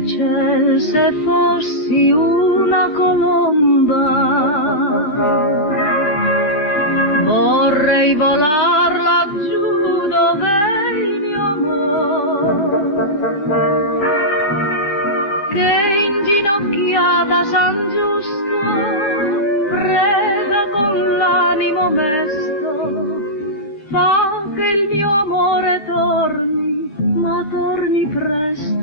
nel ciel se fossi una colomba, vorrei volar laggiù dove il mio amor, che inginocchiata San Giusto prega con l'animo mesto, fa che il mio amore torni, ma torni presto.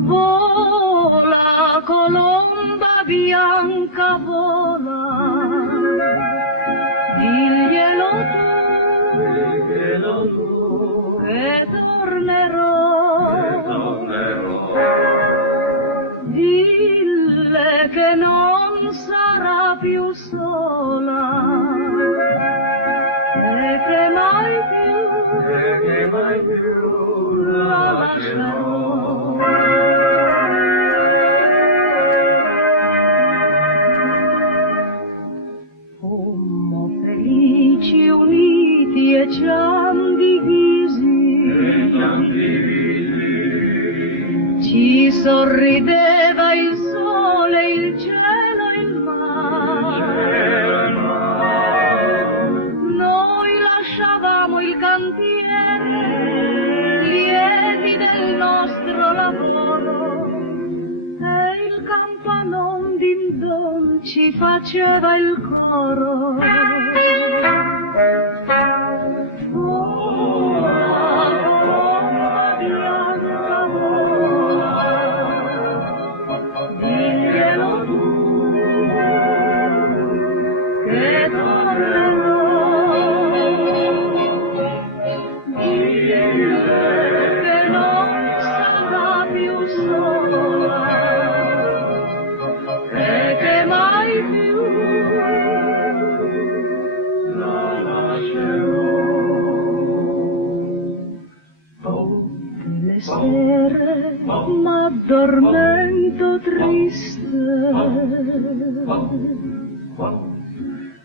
Vola colomba bianca, vola, diglielo tu, che tornerò, dille che non sarà più sola, e che mai più la lascerò. Fommo felici uniti e ci han divisi, ci sorrideva il sole, il cielo, il mare, noi lasciavamo il cantiere, lieti del nostro lavoro, e il campanon din don ci faceva il coro. Sere m'addormento triste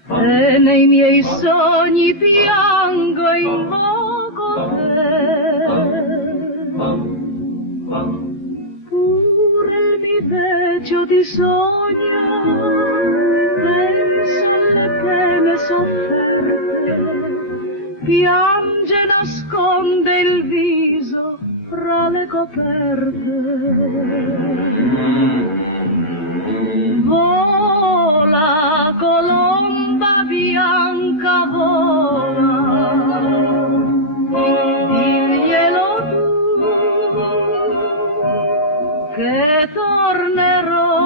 e nei miei sogni piango e invoco te, pure il viveggio di sogno penso alle pene sofferte, piange e nasconde il viso fra le coperte. Vola colomba bianca, vola, diglielo tu, che tornerò,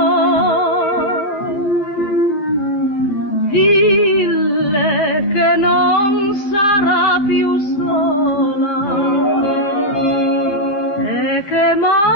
dille che non sarà più sola, che mai